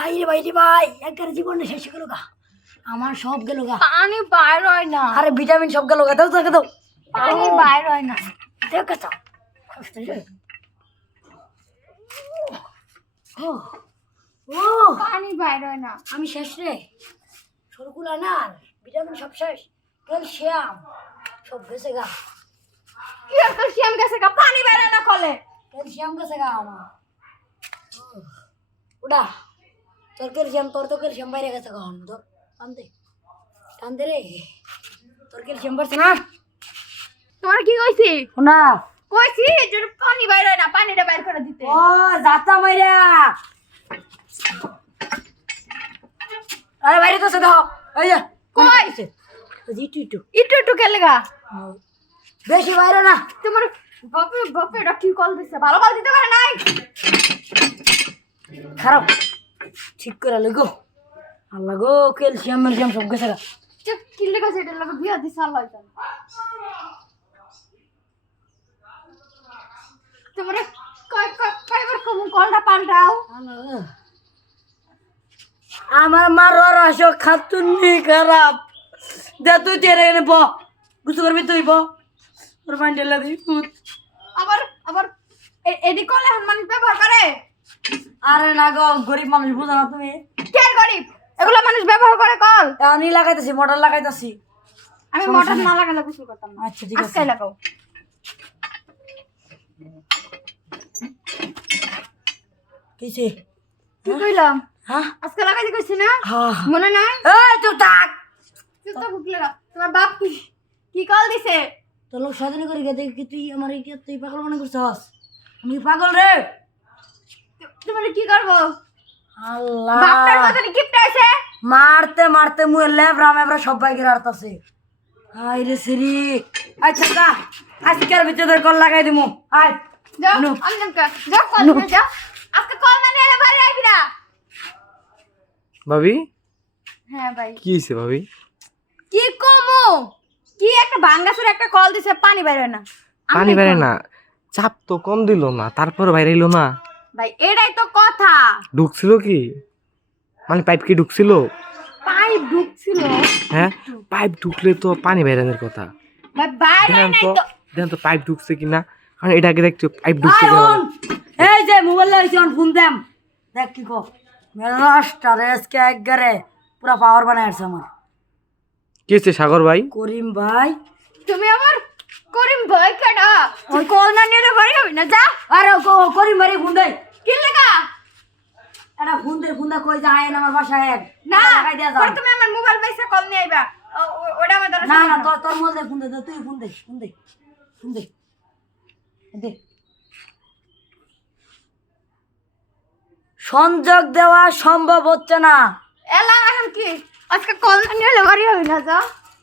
ভাই রে ভাই রে ভাই, একবারে জীবনটা শেষ হয়ে গেল গা। আমার সব গেল গা। পানি বাইর হয় না। আরে ভিটামিন সব গেল গা। দাও তোকে দাও। পানি বাইর হয় না। দেখো তো কষ্ট রে। ও ও পানি বাইর হয় না। আমি শেষ রে। সরকুলা না ভিটামিন সব শেষ। ক্যালসিয়াম সব গেছে গা। কি আর ক্যালসিয়াম গেছে গা? পানি বাইর হয় না কলে। ক্যালসিয়াম গেছে গা আমার। ওটা তোর ক্যালসিয়াম, তোর তো ক্যালসিয়াম বাইরে গেছে গা। ধর টানতে টানতে রে। তোর ক্যালসিয়াম বাড়ছে না। তোমার কি কইছি? না কইছি যে পানি বাইর হয় না, পানিটা বাইর করে দিতে। ও যাতা মাইরা। আরে বাইরে তো দাও। এই যে কই? ইটু একটু একটু খেলে গা। বেশি বাইরে না। তোমার বাপে বাপে এটা কি কল দিছে? ভালো কল দিতে পারে নাই। খারাপ ঠিক করে লগো। আল্লাহ গো ক্যালসিয়াম ম্যালসিয়াম সব গেছে গা। চুপ কিল্লে গেছে এটা লাগে বিয়া দিছে আল্লাহ জানে। তোমার কয়বার কলটা পাল্টাও। আমার মার রস খাতুনি খারাপ। দে তুই তেরে এনে ব গুছু করবি তুই ব তোর মাইন্ডে লাগি। আবার আবার এডি কলে মানুষ ব্যবহার করে। আরে না গো গরিব মানুষ বুঝো না তুমি। কে গরিব? এগুলো মানুষ ব্যবহার করে কল। আমি লাগাইতেছি মোটর লাগাইতেছি। আমি মোটর না লাগালে গোসল করতাম না। আচ্ছা ঠিক আছে। আজকে লাগাও। কিছে কি কইলাম? হ্যাঁ আজকে লাগাইতে কইছি না? হ্যাঁ মনে নাই? এই চুপ থাক। চুপ তো ভুকলে না। তোমার বাপ কি কল দিছে? তোর লোক সাধন করে গেছে কি তুই আমার কি তুই পাগল মনে করছস? আমি পাগল রে। তোমার কি করব? আল্লাহ বাপটার মতন গিফট আছে। মারতে মারতে মুয়ে লেবরা মেবরা সবাই গিরারতাছে। হাই রে শ্রী। আচ্ছা দা আজকের ভিতরে কল লাগাই দিমু। আয় যাও নো। আমনকা যাও কল দিবে যাও। আজকে কল না নিলে বাড়ি আইবি না। ভাবি হ্যাঁ ভাই। কি হয়েছে ভাবি? কি কমু? কি একটা ভাঙ্গাসুর একটা কল দিছে পানি বাইরে না। পানি বাইরে না, চাপ তো কম দিল না, তারপর বাইরে এলো না। ভাই এটাই তো কথা। ঢুকছিল কি? মানে পাইপ কি ঢুকছিল? পাইপ ঢুকছিল। হ্যাঁ পাইপ ঢুকলে তো পানি বাইরানোর কথা। ভাই বাইরে দেখেন নাই তো তো। দেখেন তো পাইপ ঢুকছে কিনা, কারণ এটা আগে দেখছো পাইপ ঢুকছে আয় কিনা। অন। এই যে মোবাইল লাইছি অন ফোন দেম। দেখ কি কো। মেরাস্টার এসকে একগারে পুরা পাওয়ার বানায় আছে আমার। কি হচ্ছে সাগর ভাই? করিম ভাই। তুমি আমার করিম ভাই কেডা? ওই কল না নিলে বাড়ি হবি না যা। আরে করিম ভাই ফোন দে। কি লাগা? এটা ফোন দে কই যায় আমার বাসায় এক। না লাগাই দিয়া যাও। পরে তুমি আমার মোবাইল পয়সা কল নিয়ে আইবা। ওটা আমার দরকার না না তোর মোবাইল ফোন দে তুই ফোন দে দে। সংযোগ দেওয়া সম্ভব হচ্ছে না। এলা এখন কি আজকে কল না নিলে বাড়ি হবি না যা।